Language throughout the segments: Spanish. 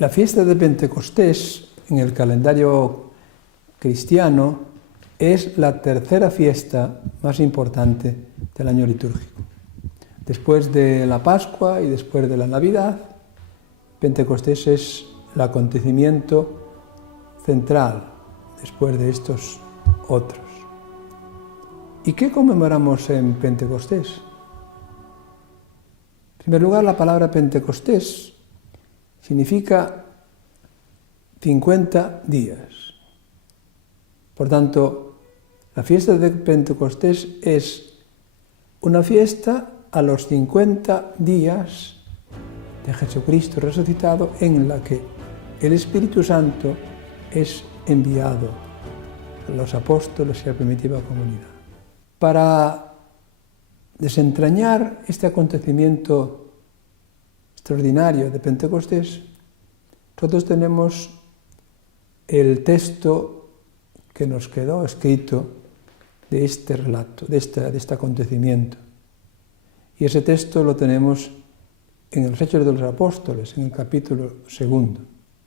La fiesta de Pentecostés en el calendario cristiano es la tercera fiesta más importante del año litúrgico. Después de la Pascua y después de la Navidad, Pentecostés es el acontecimiento central después de estos otros. ¿Y qué conmemoramos en Pentecostés? En primer lugar, la palabra Pentecostés significa 50 días. Por tanto, la fiesta de Pentecostés es una fiesta a los 50 días de Jesucristo resucitado, en la que el Espíritu Santo es enviado a los apóstoles y a la primitiva comunidad. Para desentrañar este acontecimiento extraordinario de Pentecostés, nosotros tenemos el texto que nos quedó escrito de este relato, de este acontecimiento. Y ese texto lo tenemos en los Hechos de los Apóstoles, en el capítulo 2.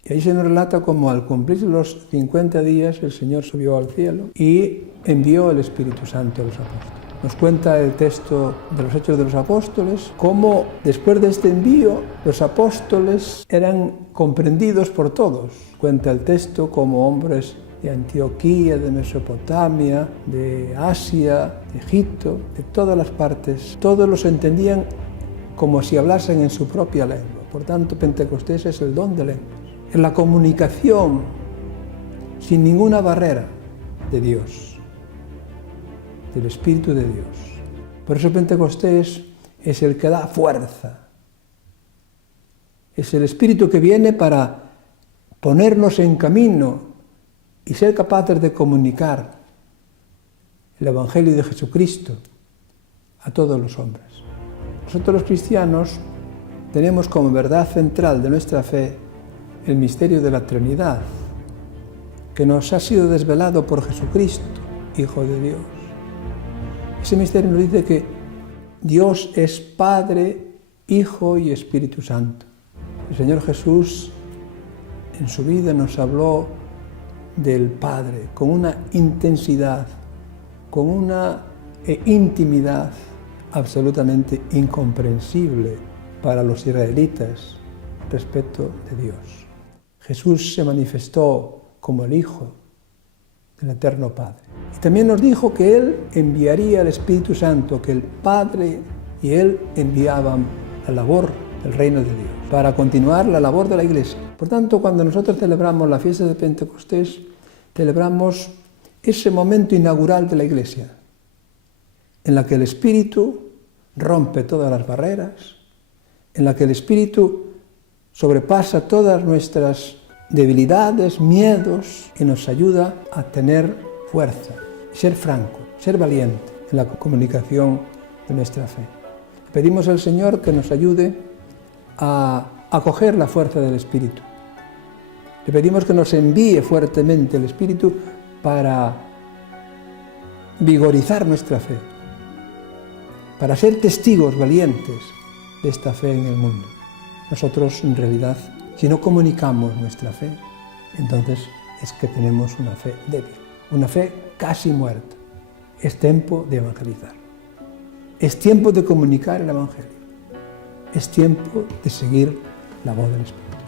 Y ahí se nos relata cómo al cumplirse los 50 días el Señor subió al cielo y envió el Espíritu Santo a los apóstoles. Nos cuenta el texto de los Hechos de los Apóstoles cómo después de este envío los apóstoles eran comprendidos por todos. Cuenta el texto como hombres de Antioquía, de Mesopotamia, de Asia, de Egipto, de todas las partes, todos los entendían como si hablasen en su propia lengua. Por tanto, Pentecostés es el don de lenguas, es la comunicación sin ninguna barrera de Dios, del Espíritu de Dios. Por eso Pentecostés es el que da fuerza. Es el Espíritu que viene para ponernos en camino y ser capaces de comunicar el Evangelio de Jesucristo a todos los hombres. Nosotros los cristianos tenemos como verdad central de nuestra fe el misterio de la Trinidad, que nos ha sido desvelado por Jesucristo, Hijo de Dios. Ese misterio nos dice que Dios es Padre, Hijo y Espíritu Santo. El Señor Jesús en su vida nos habló del Padre con una intensidad, con una intimidad absolutamente incomprensible para los israelitas respecto de Dios. Jesús se manifestó como el Hijo del Eterno Padre. Y también nos dijo que Él enviaría el Espíritu Santo, que el Padre y Él enviaban la labor del reino de Dios, para continuar la labor de la Iglesia. Por tanto, cuando nosotros celebramos la fiesta de Pentecostés, celebramos ese momento inaugural de la Iglesia, en la que el Espíritu rompe todas las barreras, en la que el Espíritu sobrepasa todas nuestras debilidades, miedos, y nos ayuda a tener fuerza, ser franco, ser valiente en la comunicación de nuestra fe. Pedimos al Señor que nos ayude a acoger la fuerza del Espíritu. Le pedimos que nos envíe fuertemente el Espíritu para vigorizar nuestra fe, para ser testigos valientes de esta fe en el mundo. Nosotros, en realidad, si no comunicamos nuestra fe, entonces es que tenemos una fe débil, una fe casi muerta. Es tiempo de evangelizar. Es tiempo de comunicar el Evangelio. Es tiempo de seguir la voz del Espíritu.